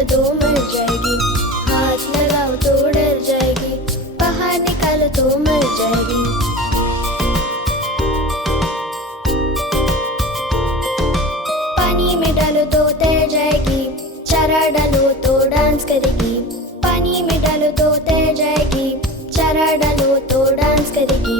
निकालो तो मर जाएगी, हाथ लगाओ तो डर जाएगी, बाहर निकालो तो मर जाएगी। पानी में डालो तो तैर जाएगी, चारा डालो तो डांस करेगी। पानी में डालो तो तैर जाएगी, चारा डालो तो डांस करेगी।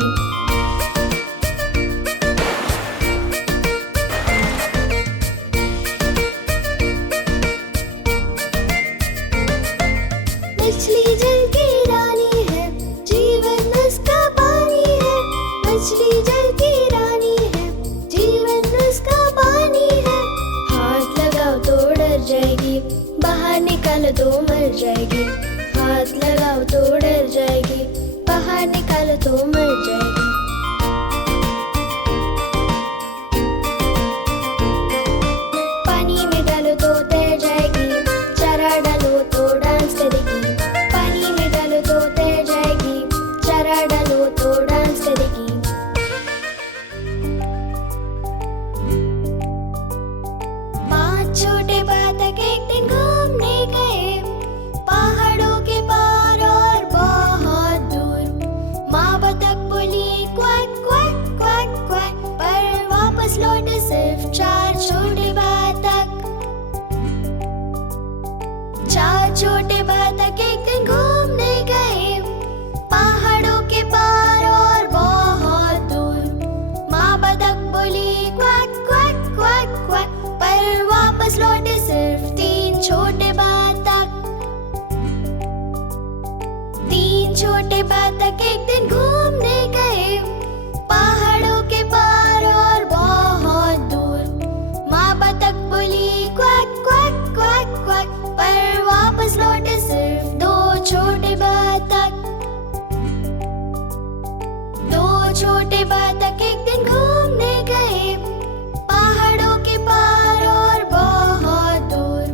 मछली जल की रानी है, जीवन उसका पानी है। मछली जल की रानी है, जीवन उसका पानी है। हाथ लगाओ तो डर जाएगी, बाहर निकालो तो मर जाएगी। हाथ लगाओ तो डर जाएगी, बाहर निकालो तो मर जाएगी। पानी में डालो तो तैर जाएगी, चारा डालो तो डांस करेगी। पानी में डालो तो तैर जाएगी, चारा डालो तो डांस करेगी। पांच छोटे बतख एक दिन घूमने गए, पहाड़ों के पार और बहुत दूर। माँ बतख बोली क्वैक क्वैक क्वैक क्वैक, पर वापस लौटे सिर्फ चार छोटे बतख। चार छोटे बतख एक दिन घूमने गए, पहाड़ों के पार और बहुत दूर। माँ बतख बोली क्वैक क्वैक क्वैक क्वैक, पर वापस लौटे सिर्फ तीन छोटे बतख। तीन छोटे बतख एक दिन घूमने गए, पहाड़ों के पार और बहुत दूर। माँ बतख बोली क्वैक क्वैक क्वैक क्वैक, पर वापस लौटे सिर्फ दो छोटे बतख। दो छोटे बतख एक दिन घूमने गए, पहाड़ों के पार और बहुत दूर।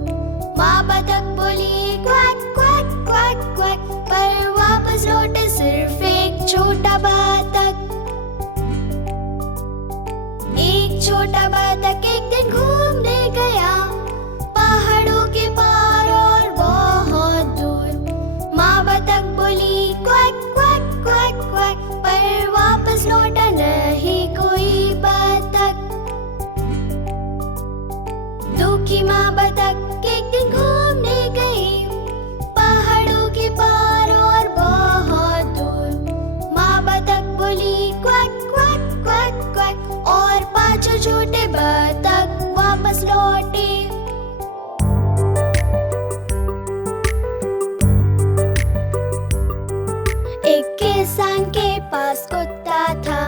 माँ बतख बोली क्वैक क्वैक क्वैक क्वैक, पर वापस लौटे सिर्फ एक छोटा बतख। एक छोटा बतख एक दिन घूमने गया, पहाड़ों के पार और बहुत दूर। माँ बतख बोली क्वैक क्वैक क्वैक क्वैक, पर वापस लौटा नहीं कोई बतख। दुखी माँ बतख एक दिन घूमने गई, पहाड़ों के पार और बहुत दूर। माँ बतख बोली क्वैक क्वैक क्वैक क्वैक, और पांचों छोटे बतख वापस लौटे। एक किसान के पास कुत्ता था,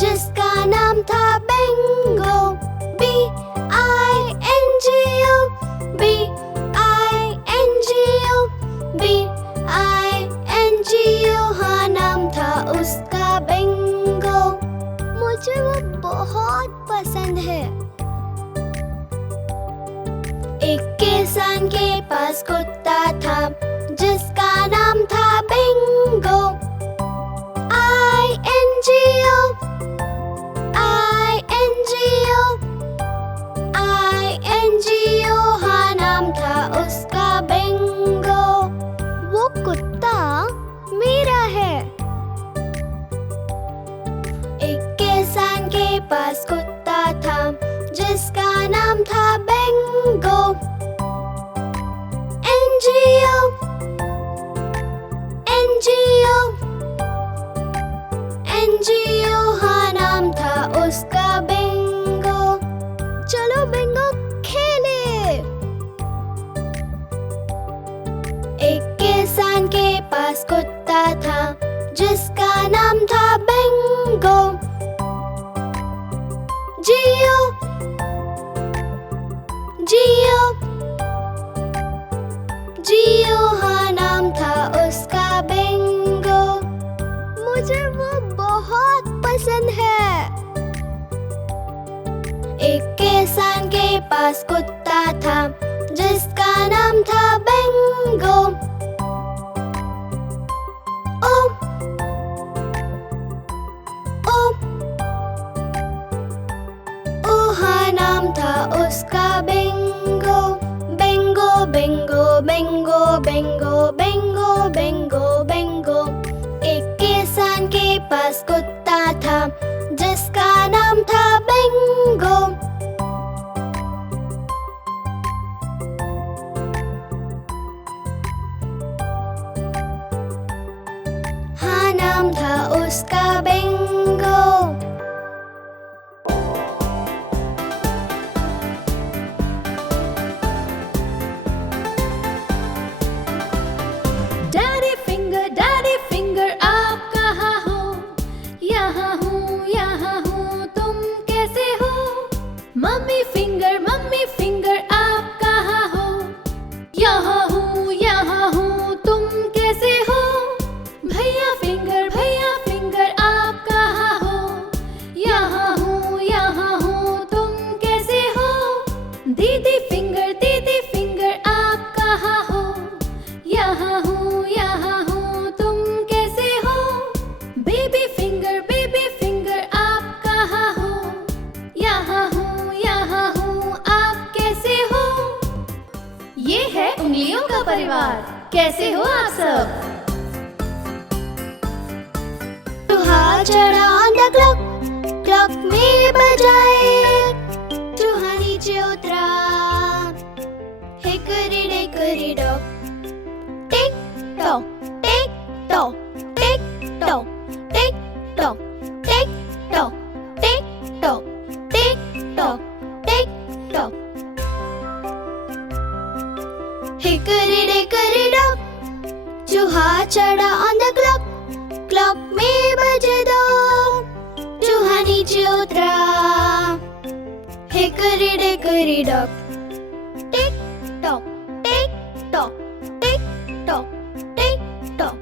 जिसका नाम था बेंगो। B-I-N-G-O, B-I-N-G-O, B-I-N-G-O, हाँ नाम था उसका बेंगो। मुझे वो बहुत पसंद है। एक किसान के पास कुत्ता था, जिसका नाम था बेंगो। I-N-G-O, I-N-G-O, I-N-G-O, हाँ नाम था उसका बेंगो। वो कुत्ता मेरा है। एक किसान के पास कुत्ता था, जिसका नाम था बेंगो। N-G-O, N-G-O, N-G-O, हाँ नाम था उसका बेंगो। चलो बेंगो खेले। एक किसान के पास कुत्ता था, जिसका नाम था बेंगो। जियो जियो जियो, हाँ नाम था उसका बेंगो। मुझे वो बहुत पसंद है। एक किसान के पास कुत्ता था, जिसका नाम था बेंगो। ओ ओ ओ, हाँ नाम था उसका बेंगो। बेंगो बेंगो उसका बिंगो। डैडी फिंगर आप कहाँ हो? यहाँ हूँ, तुम कैसे हो? मम्मी फिंगर आप कहाँ हो? यहाँ हूँ, तुम कैसे हो? भैया फिंगर आप कहाँ हो? यहाँ हूँ, तुम कैसे हो? दीदी फिंगर आप कहाँ हो? यहाँ हूँ, तुम कैसे हो? बेबी फिंगर आप कहाँ हो? यहाँ हूँ, आप कैसे हो? ये है उंगलियों का परिवार। कैसे हो आप सब? चूहा चढ़ा on the clock, क्लॉक में बजाए। चूहा नीचे उतरा, hickory dickory dock. Tick tock, tick tock, tick tock, tick tock, tick tock, tick tock, tick tock, tick tock. Hickory dickory dock, चूहा चढ़ा on the clock, क्लॉक में बजे दो। चूहा नीचे उतरा, hickory dickory dock. Tick tock, tick tock, tick tock, tick tock,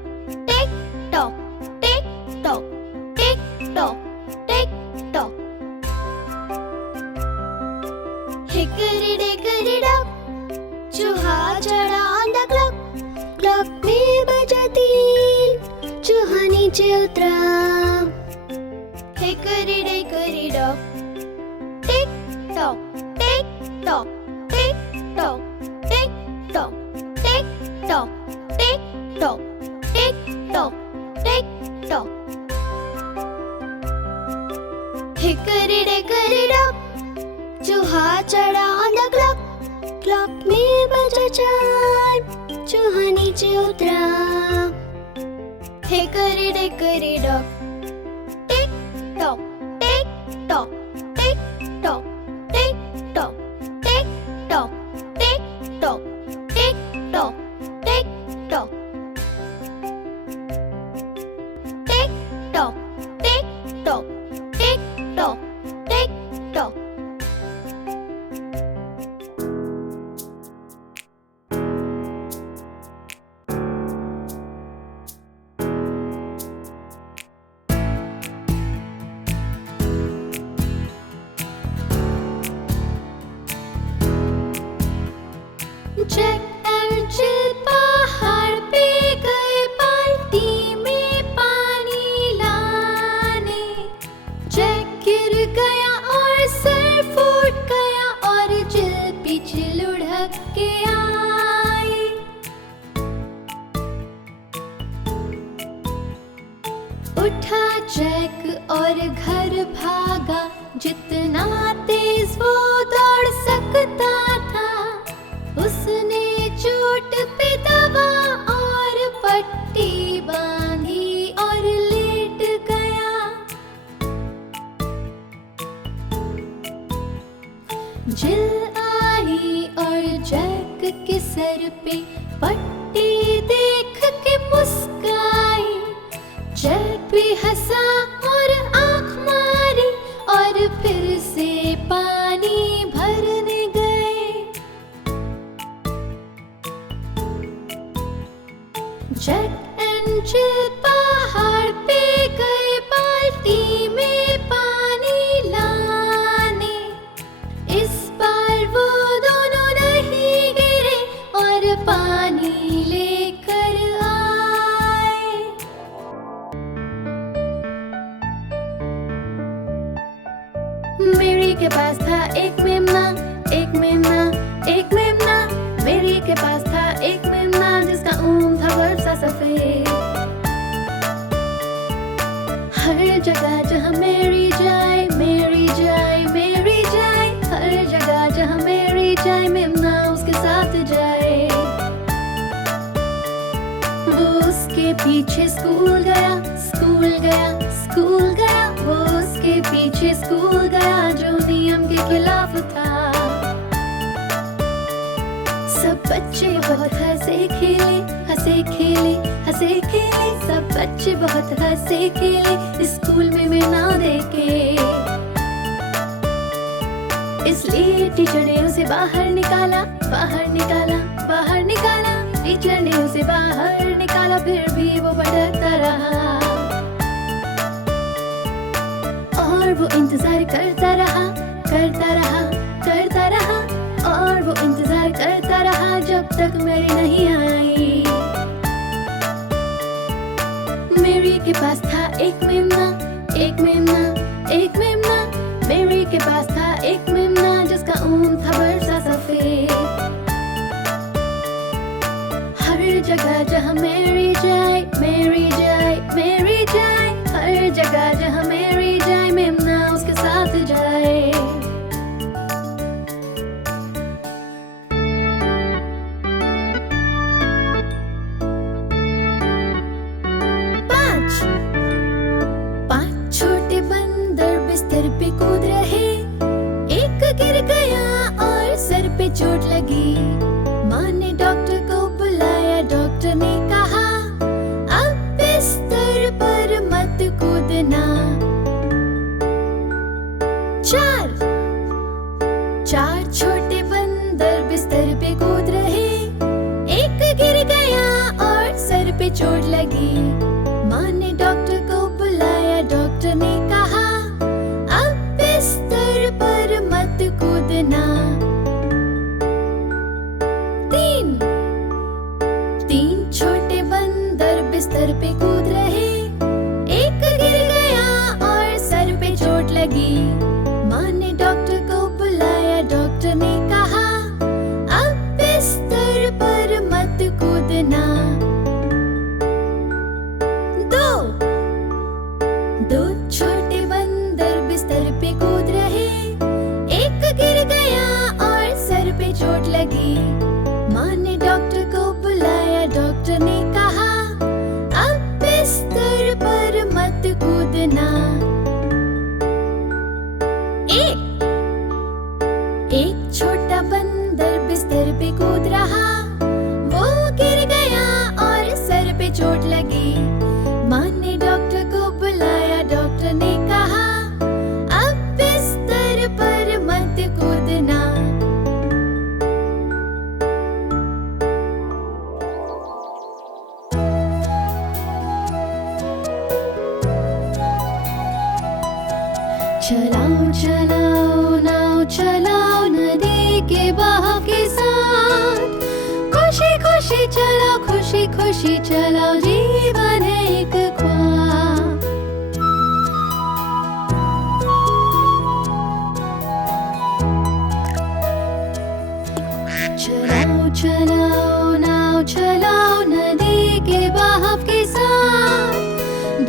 tick tock, tick tock, tick tock, tick tock. Hickory dickory dock, चूहा चढ़ा on the clock, क्लॉक में बजा 3। चूहा नीचे उतरा, hickory dickory dock. Tick tock, tick tock, tick tock, tick tock, tick tock, tick tock, tick tock, tick tock. Hickory dickory dock, चूहा चढ़ा on the clock, clock में बजा 4। चूहा नीचे उतरा, hickory dickory dock. Tick tock, tick tock, tick tock, tick tock, tick tock, tick tock, tick tock, tick tock. Tick tock, tick tock, tick tock, tick tock. Jack and Jill पहाड़ पे गए बाल्टी में पानी लाने। जैक गिर गया और सर फूट गया और जिल पीछे लुढ़क के आई। उठा जैक और घर भागा, जितना तेज वो दौड़ सकता था। उसने चोट पे दवा और पट्टी बांधी और लेट गया। जिल आई और जैक के सर पे पट्टी देख के मुस्काई। जैक भी हंसा और आंख मारी और फिर से पानी भरने गए। जैक एंड जिल पहाड़ पे गए बाल्टी में पानी लाने। इस बार वो दोनों नहीं गिरे और पानी लेकर आए। मेरी के पास था एक मेमना, एक मेमना, एक मेमना। मेरी के पास था एक मेमना जिसका ऊन था बर्फ सा सफेद। हर जगह जहाँ मेरी जाए, मेरी जाए, मेरी जाए। हर जगह जहाँ मेरी जाए, मेमना उसके साथ जाए। वो उसके पीछे स्कूल गया, स्कूल स्कूल गया, वो उसके पीछे स्कूल गया जो नियम के खिलाफ था। सब बच्चे बहुत हंसे खेले, सब बच्चे बहुत हंसे खेले स्कूल में मिलना देके। इसलिए टीचर ने उसे बाहर निकाला। टीचर ने उसे बाहर निकाला, फिर भी वो भटकता रहा और वो इंतजार करता रहा और वो इंतजार करता रहा जब तक मेरी नहीं आई। मेरी के पास था एक मेमना। मेरी के पास था एक मेमना जिसका ऊन था बरसा सफेद। हर जगह जहाँ मेरी जाए, हर जगह जहाँ मेरी जाए मेमना उसके साथ जाए। पांच छोटे बंदर बिस्तर पे कूद रहे। एक गिर गया और सर पे चोट लगी। माँ ने डॉक्टर को बुलाया, डॉक्टर ने कहा अब बिस्तर पर मत कूदना। चार छोटे बंदर बिस्तर पे कूद रहे। एक गिर गया और सर पे चोट लगी। माँ ने डॉक्टर को बुलाया, डॉक्टर ने कहा अब बिस्तर पर मत कूदना। तीन छोटे बंदर बिस्तर पे कूद रहे। एक गिर गया और सर पे चोट लगी। माँ ने डॉक्टर को बुलाया, डॉक्टर ने कहा अब बिस्तर पर मत कूदना। दो छोटे बंदर बिस्तर पे कूद रहे। एक गिर गया और सर पे चोट लगी। माँ ने डॉक्टर को बुलाया, डॉक्टर ने कहा अब बिस्तर पर मत कूदना। एक छोटा बंदर बिस्तर पे कूद रहा। वो गिर गया और सर पे चोट लगी। माँ ने डॉक्टर को बुलाया, डॉक्टर ने कहा अब बिस्तर पर मत कूदना। चलाओ नदी के बहाव के साथ। खुशी खुशी चलाओ जीवन है एक ख्वाब। चलाओ नदी के बहाव के साथ।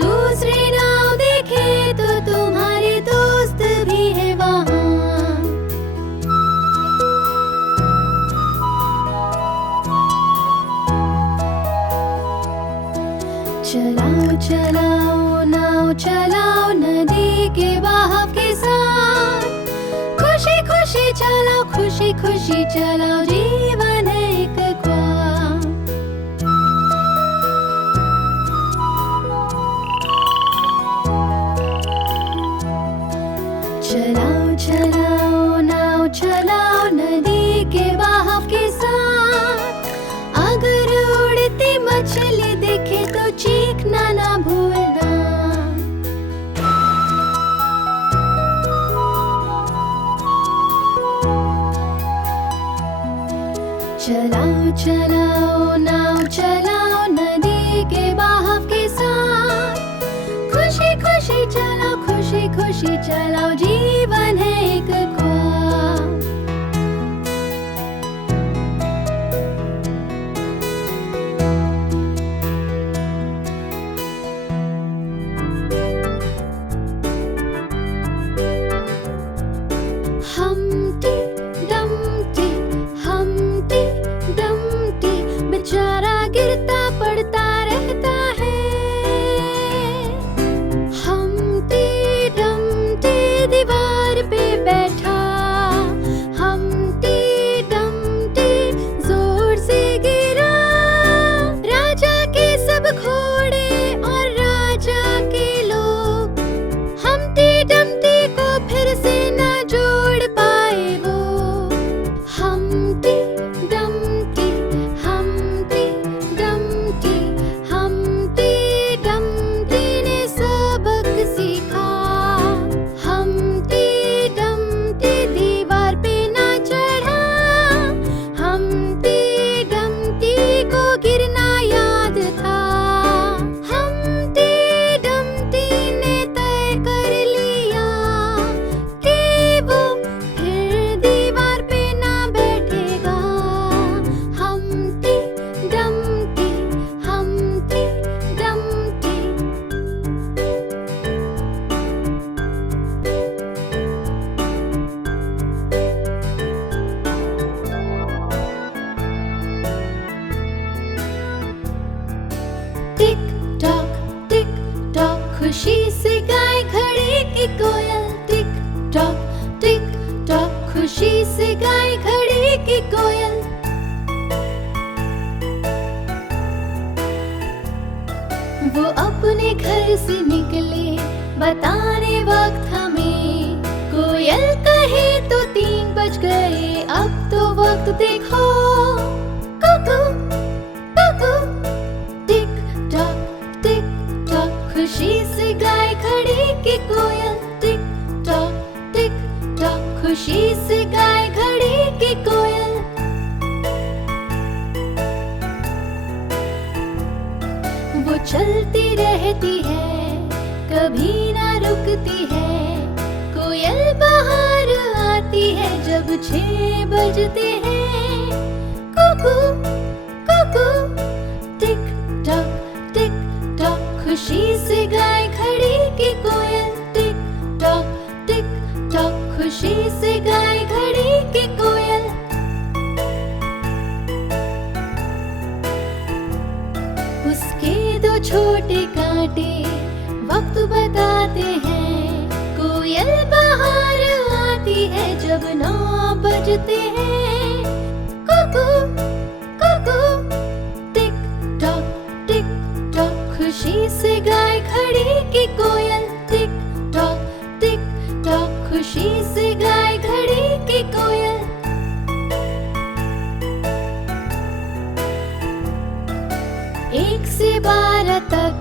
दूसरी नाव देखे तो तुम्हारे दोस्त भी है वहाँ। चलाओ नदी के बहाव के साथ। खुशी चलाओ जीवन है एक ख्वाब। चलाओ नदी के बहाव के साथ। अगर उड़ती मछली देखे तो चीखना ना भूलना। चलाओ नदी के बहाव के साथ। खुशी चलाओ जीवन है एक ख्वाब। हमटी डमटी बेचारा गिरता पड़ता रहता है। वो अपने घर से निकले बताने वक्त हमें। कोयल कहे तो 3 बज गए, अब तो वक्त देखो। कुकू कुकू टिक टॉक खुशी से गाय खड़ी की कोयल। टिक टॉक खुशी से गाय खड़ी की कोयल। वो चलती रहती है, कभी ना रुकती है। कोयल बाहर आती है जब 6 बजते हैं। कुकू कुकू टिक टॉक खुशी से गाय खड़ी की कोयल। टिक टॉक खुशी से गाय खड़ी की कोयल। उसके 2 छोटे कांटे वक्त बताते हैं। कोयल बाहर आती है जब 9 बजते हैं। कुकू कुकू टिक टॉक खुशी से गाय खड़ी की कोयल। टिक टॉक खुशी से गाय खड़ी की कोयल। 1 से 12 तक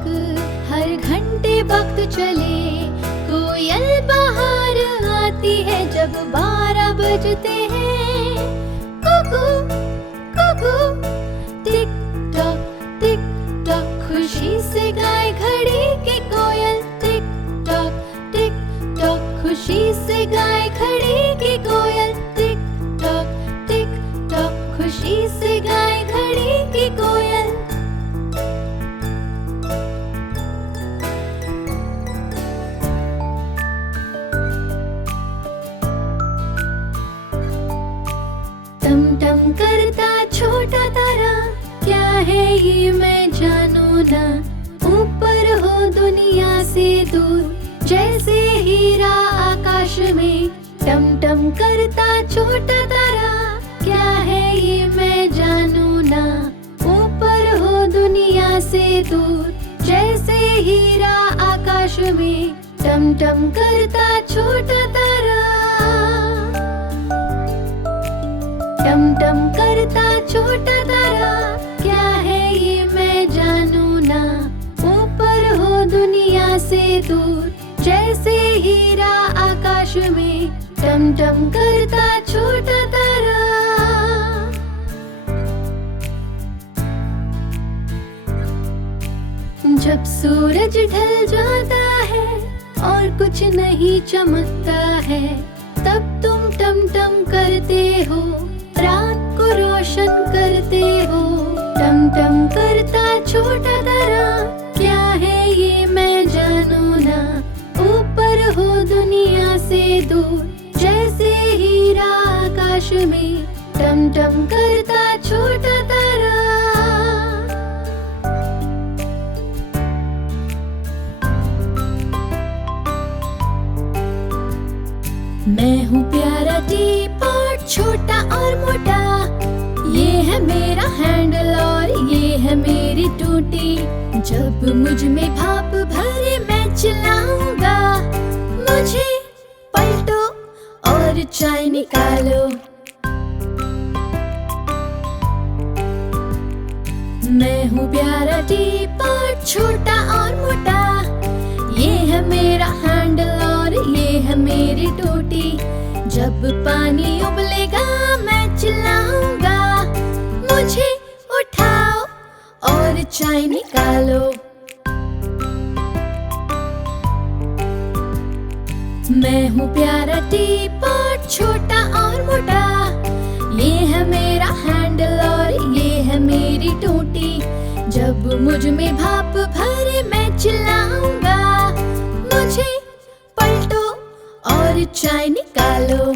हर घंटे वक्त चले। कोयल बाहर आती है जब 12 बजते हैं। कुकू कुकू टिक टॉक खुशी से गाय खड़ी की कोयल। टिक टॉक खुशी से गाय खड़ी की कोयल। टिक टॉक खुशी से गाय खड़ी की कोयल। टम टम करता छोटा तारा, क्या है ये मैं जानू ना। ऊपर हो दुनिया से दूर, जैसे हीरा आकाश में। टम टम करता छोटा तारा, क्या है ये मैं जानू ना। ऊपर हो दुनिया से दूर, जैसे हीरा आकाश में। टम टम करता छोटा तारा, टम टम करता छोटा तारा, क्या है ये मैं जानू ना। ऊपर हो दुनिया से दूर, जैसे हीरा आकाश में। टम टम करता छोटा तारा। जब सूरज ढल जाता है और कुछ नहीं चमकता है, तब तुम टम टम करते हो, रात को रोशन करते हो। टम टम करता छोटा तारा, क्या है ये मैं जानू ना। ऊपर हो दुनिया से दूर, जैसे हीरा आकाश में। टम टम करता छोटा तारा। मैं हूँ प्यारा टीपॉट, छोटा और मोटा। ये है मेरा हैंडल और ये है मेरी टूटी। जब मुझ में भाप भरे मैं चिल्लाऊंगा, मुझे पलटो और चाय निकालो। मैं हूँ प्यारा टीपॉट, छोटा और मोटा। ये है मेरा हैंडल और ये है मेरी टोटी। जब पानी उबलेगा मैं चिल्लाऊंगा, मुझे उठाओ और चाय निकालो। मैं हूँ प्यारा टीपॉट, छोटा और मोटा। ये है मेरा हैंडल और ये है मेरी टोटी। जब मुझ में भाप भरे मैं चिल्लाऊंगा, मुझे पलटो और चाय निकालो।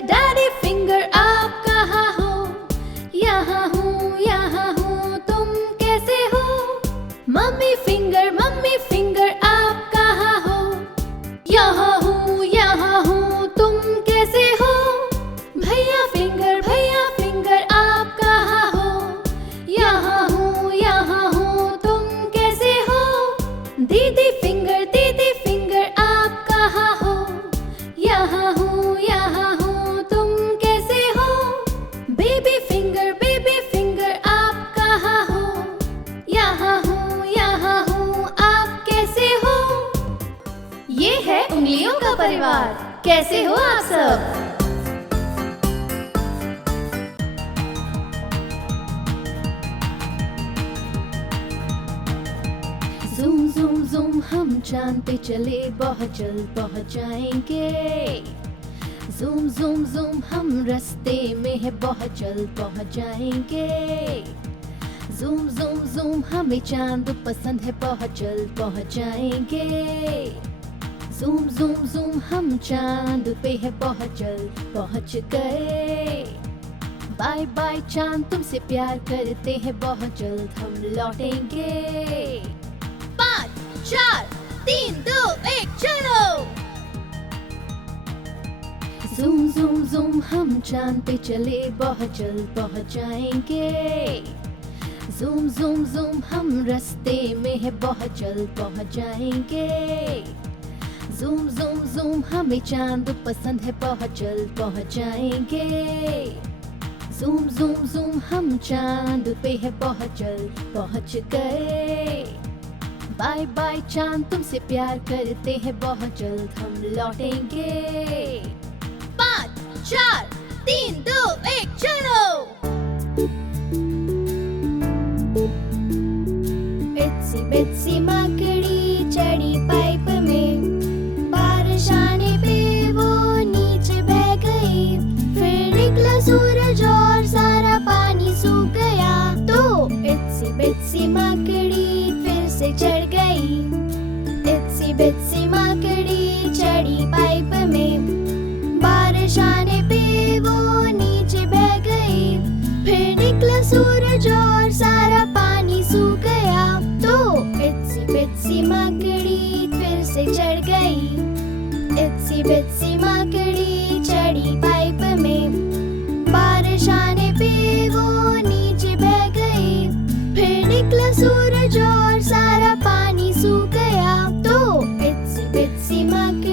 डैडी फिंगर आप कहाँ हो? यहाँ हूँ, तुम कैसे हो? मम्मी फिंगर आप कहाँ हो? यहाँ हूँ, तुम कैसे उंगलियों का परिवार, कैसे हो आप सब? ज़ूम ज़ूम ज़ूम हम चांद पे चले, बहुत जल्द पहुंच जाएंगे। ज़ूम ज़ूम ज़ूम हम रास्ते में है, बहुत जल्द पहुंच जाएंगे। ज़ूम ज़ूम ज़ूम हमें चांद पसंद है, बहुत जल्द पहुंच जाएंगे। ज़ूम ज़ूम ज़ूम हम चांद पे है, बहुत जल्द पहुंच गए। बाय बाय चांद, तुमसे प्यार करते हैं, बहुत जल्द हम लौटेंगे। 5 4 3 2 1 चलो। ज़ूम ज़ूम ज़ूम हम चांद पे चले, बहुत जल्द पहुंच जाएंगे। ज़ूम ज़ूम ज़ूम हम रास्ते में है, बहुत जल्द पहुंच जाएंगे। ज़ूम ज़ूम ज़ूम हमें चांद पसंद है, बहुत जल्द पहुंच जाएंगे। ज़ूम ज़ूम ज़ूम हम चांद पे है, बहुत जल्द पहुंच गए। बाय बाय चांद, तुमसे प्यार करते हैं, बहुत जल्द हम लौटेंगे। 5 4 3 2 1 चलो। इत्सी बित्सी मकड़ी चढ़ी पाइप में, बारिश आने पे वो नीचे बह गई। फिर निकला सूरज और सारा पानी सूख गया, तो इत्सी बित्सी मकड़ी फिर से चढ़ गई। इत्सी बित्सी मकड़ी चढ़ी पाइप में, बारिश आने पे वो नीचे बह गई। फिर निकला सूरज और सारा पानी सूख गया, तो इत्सी बित्सी मकड़ी फिर से चढ़ गई। इत्सी बित्सी मकड़ी चढ़ी पाइप में, बारिश आने पे वो नीचे बह गई। फिर निकला सूरज और सारा पानी सूख गया, तो इत्सी बित्सी मकड़ी